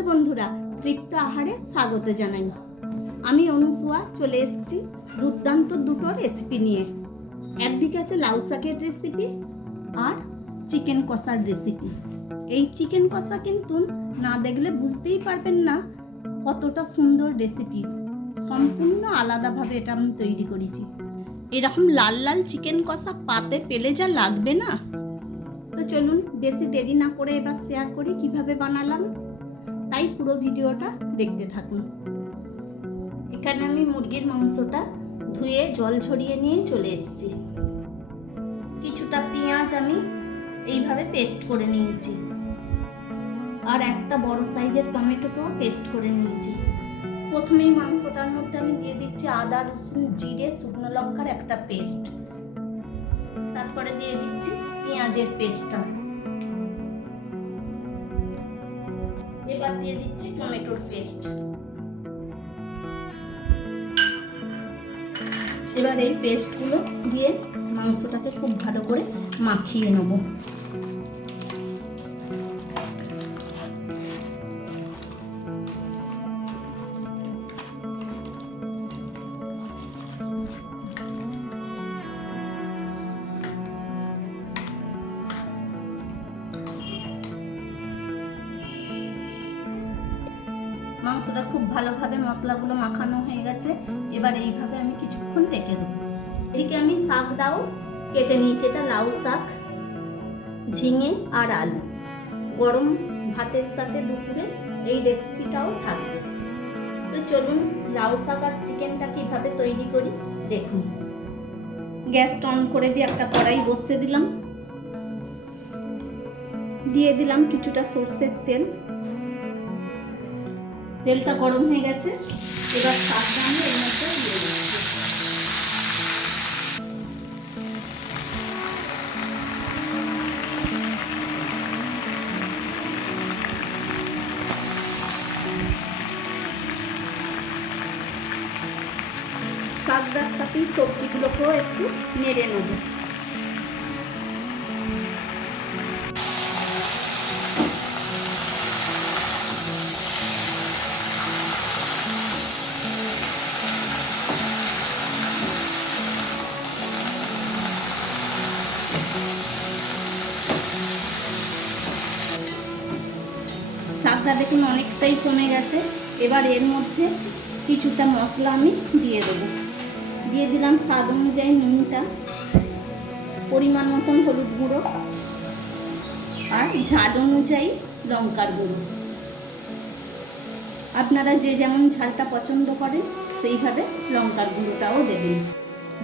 নমস্কার বন্ধুরা, তৃপ্ত আহারে স্বাগত জানাই। আমি অনুসুয়া চলে এসেছি দুর্দান্ত দুটো রেসিপি নিয়ে। একদিকে আছে লাউ শাকের রেসিপি আর চিকেন কষার রেসিপি। এই চিকেন কষা কিন্তু না দেখলে বুঝতেই পারবেন না কতটা সুন্দর রেসিপি। সম্পূর্ণ আলাদাভাবে এটা আমি তৈরি করেছি। এরকম লাল লাল চিকেন কষা পাতে পেলে যা লাগবে না। তো চলুন বেশি দেরি না করে এবার শেয়ার করি কিভাবে বানালাম, তাই পুরো ভিডিওটা দেখতে থাকুন। এখানে আমি মুরগির মাংসটা ধুয়ে জল ঝরিয়ে নিয়ে চলে এসেছি। কিছুটা পেঁয়াজ আমি এইভাবে পেস্ট করে নিয়েছি, আর একটা বড় সাইজের টমেটোকেও পেস্ট করে নিয়েছি। প্রথমেই মাংসটার মধ্যে আমি দিয়ে দিচ্ছি আদা, রসুন, জিরে, শুকনো লঙ্কার একটা পেস্ট। তারপরে দিয়ে দিচ্ছি পেঁয়াজের পেস্টটা। এবার দিয়ে দিচ্ছি টমেটোর পেস্ট। এবার এই পেস্টগুলো দিয়ে মাংসটাকে খুব ভালো করে মাখিয়ে নেব। মাংসটা খুব ভালোভাবে মশলাগুলো মাখানো হয়ে গেছে। এবার এইভাবে আমি কিছুক্ষণ রেখে দেবো। এদিকে আমি শাকটাও কেটে নিয়েছি। এটা লাউ শাক, ঝিঙে আর আলু। গরম ভাতের সাথে দুপুরে এই রেসিপিটাও থাকবে। তো চলুন লাউ শাক আর চিকেনটা কিভাবে তৈরি করি দেখুন। গ্যাসটা অন করে দিয়ে একটা কড়াই বসিয়ে দিলাম। দিয়ে দিলাম কিছুটা সরষের তেল। তেলটা গরম হয়ে গেছে। এবার শাকটা আমি এর মধ্যে দিয়ে দিচ্ছি। শাকটার সাথে সবজিগুলোকেও একটু নেড়ে নেব। শাকটা দেখুন অনেকটাই কমে গেছে। এবার এর মধ্যে কিছুটা মশলা আমি দিয়ে দেবো। দিয়ে দিলাম স্বাদ অনুযায়ী নুনটা, পরিমাণ মতন হলুদ গুঁড়ো আর ঝাল অনুযায়ী লঙ্কার গুঁড়ো। আপনারা যে যেমন ঝালটা পছন্দ করেন সেইভাবে লঙ্কার গুঁড়োটাও দেবেন।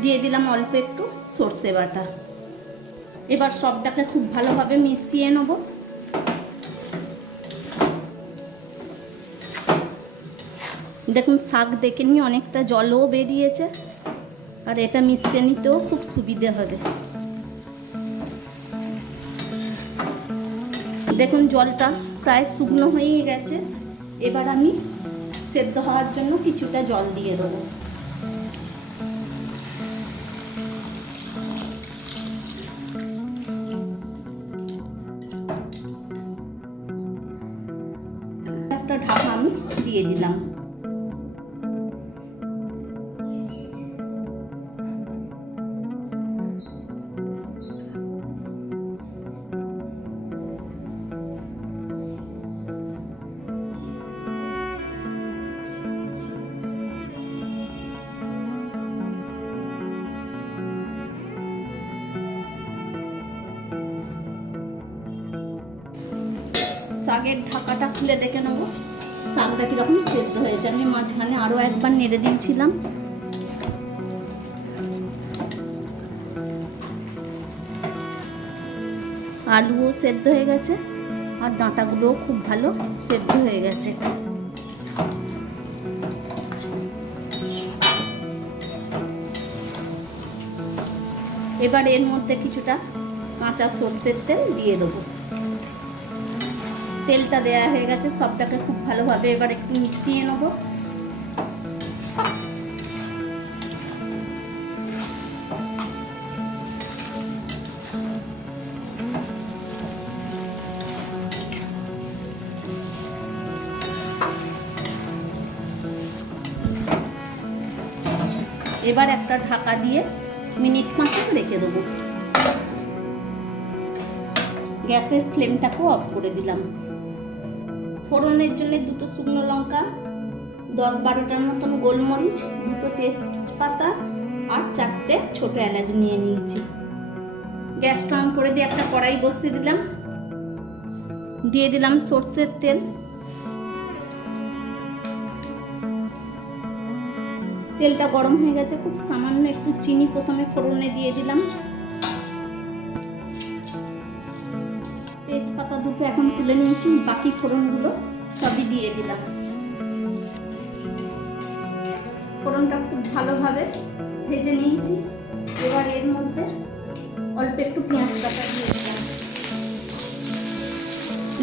দিয়ে দিলাম অল্প একটু সর্ষে বাটা। এবার সবটাকে খুব ভালোভাবে মিশিয়ে নেব। দেখুন শাক দেখে নিয়ে অনেকটা জলও বেরিয়েছে, আর এটা মিশিয়ে নিতেও খুব সুবিধে হবে। দেখুন জলটা প্রায় শুকনো হয়ে গেছে। এবার আমি সেদ্ধ হওয়ার জন্য কিছুটা জল দিয়ে দেবো। একটা ঢাকা আমি দিয়ে দিলাম। শাকের ঢাকাটা খুলে দেখে নেব শাকটা কীরকম সেদ্ধ হয়েছে। আমি মাঝখানে আরও একবার নেড়ে দিয়েছিলাম। আলুও সেদ্ধ হয়ে গেছে আর ডাঁটাগুলোও খুব ভালো সেদ্ধ হয়ে গেছে। এবার এর মধ্যে কিছুটা কাঁচা সর্ষের তেল দিয়ে দেবো। তেলটা দেয়া হয়ে গেছে। সবটাকে খুব ভালোভাবে এবার একটু মিশিয়ে নেব। এবার একটা ঢাকা দিয়ে মিনিট 5 রেখে দেবো। গ্যাসের ফ্লেমটাকেও অফ করে দিলাম। ফোড়নের জন্য 2 শুকনো লঙ্কা, 10-12টার মতন গোলমরিচ, 2 তেজপাতা আর 4টে ছোট এলাচ নিয়ে নিয়েছি। গ্যাসটা অন করে দিয়ে একটা কড়াই বসিয়ে দিলাম। দিয়ে দিলাম সরষের তেল। তেলটা গরম হয়ে গেছে, খুব সামান্য একটু চিনি প্রথমে ফোড়নে দিয়ে দিলাম। তেজপাতা 2 এখন তুলে নিয়েছি, বাকি ফোড়নগুলো সবই দিয়ে দিলাম। ফোড়নটা খুব ভালোভাবে ভেজে নিয়েছি। এবার এর মধ্যে অল্প একটু পেঁয়াজ কাটা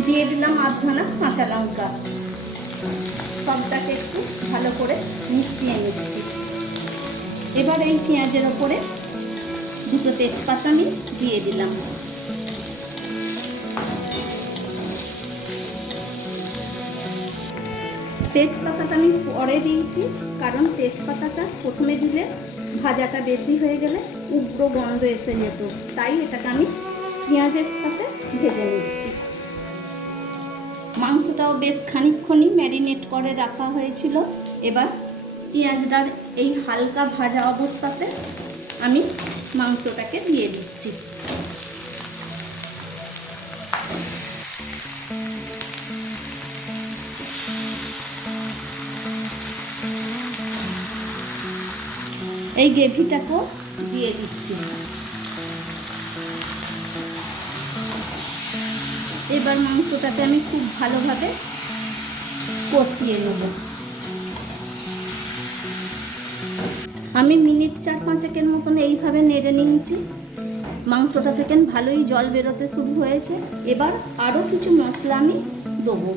দিয়ে দিলাম 1/2 কাঁচা লঙ্কা। সবটাকে একটু ভালো করে মিশিয়ে নিচ্ছি। এবার এই পেঁয়াজের ওপরে 2 তেজপাতা আমি দিয়ে দিলাম। তেজপাতাটা আমি পরে দিয়েছি, কারণ তেজপাতাটা প্রথমে দিলে ভাজাটা বেশি হয়ে গেলে উগ্র গন্ধ এসে যেত, তাই এটাকে আমি পেঁয়াজের সাথে ভেজে নিচ্ছি। মাংসটাও বেশ খানিকক্ষণই ম্যারিনেট করে রাখা হয়েছিল। এবার পেঁয়াজটার এই হালকা ভাজা অবস্থাতে আমি মাংসটাকে দিয়ে দিচ্ছি। এই গ্রেভিটাকেও দিয়ে দিচ্ছি। এবার মাংসটাকে আমি খুব ভালোভাবে কষিয়ে নেব। আমি মিনিট 4-5 মতন এইভাবে নেড়ে নিয়েছি। মাংসটা থেকে ভালোই জল বেরোতে শুরু হয়েছে। এবার আরও কিছু মশলা আমি দেবো।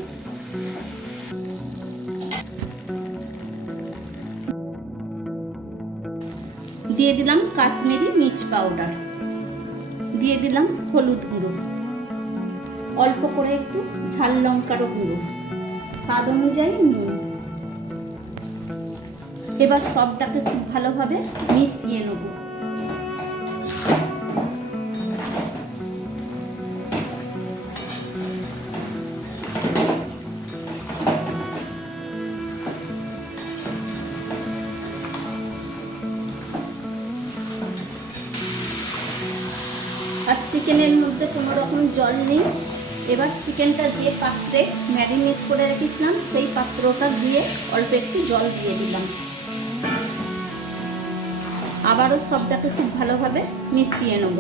দিয়ে দিলাম কাশ্মীরি মির্চ পাউডার, দিয়ে দিলাম হলুদ গুঁড়ো, অল্প করে একটু ঝাল লঙ্কারও গুঁড়ো, স্বাদ অনুযায়ী নুন। এবার সবটাকে খুব ভালোভাবে মিশিয়ে নেব। আর চিকেনের মধ্যে কোনো রকম জল নেই। এবার চিকেনটা যে পাত্রে ম্যারিনেট করে রেখেছিলাম সেই পাত্রটা দিয়ে অল্প একটু জল দিয়ে দিলাম। আবারও সবটাকে খুব ভালোভাবে মিশিয়ে নেব।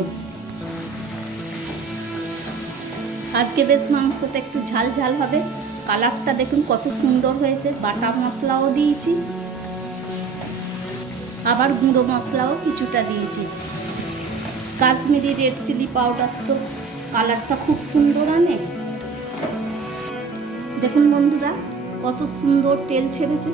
আজকে বেশ মাংসটা একটু ঝাল ঝাল হবে। কালারটা দেখুন কত সুন্দর হয়েছে। বাটা মশলাও দিয়েছি, আবার গুঁড়ো মশলাও কিছুটা দিয়েছি। কাশ্মীরি রেড চিলি পাউডার তো কালারটা খুব সুন্দর আনে। দেখুন বন্ধুরা কত সুন্দর তেল ছেড়েছে।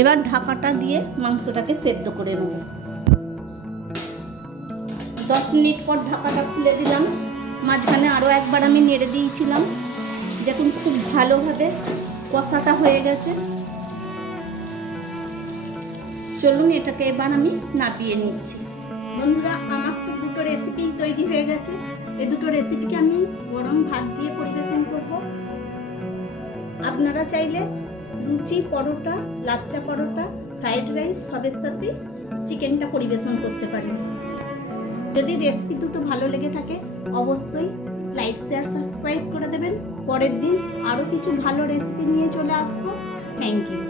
এবার ঢাকাটা দিয়ে মাংসটাকে সেদ্ধ করে নেব। 10 মিনিট পর ঢাকাটা খুলে দিলাম। মাঝখানে আরও একবার আমি নেড়ে দিয়েছিলাম। দেখুন খুব ভালোভাবে কষাটা হয়ে গেছে। চলুন এটাকে এবার আমি নাপিয়ে নিচ্ছি। বন্ধুরা আমার তো 2টো রেসিপি তৈরি হয়ে গেছে। এই 2টো রেসিপিকে আমি গরম ভাত দিয়ে পরিবেশন করব। আপনারা চাইলে লুচি, পরোটা, লাচ্চা পরোটা, ফ্রাইড রাইস সবের সাথে চিকেনটা পরিবেশন করতে পারেন। যদি রেসিপি 2টো ভালো লেগে থাকে অবশ্যই লাইক, শেয়ার, সাবস্ক্রাইব করে দেবেন। পরের দিন আরও কিছু ভালো রেসিপি নিয়ে চলে আসবো। Thank you.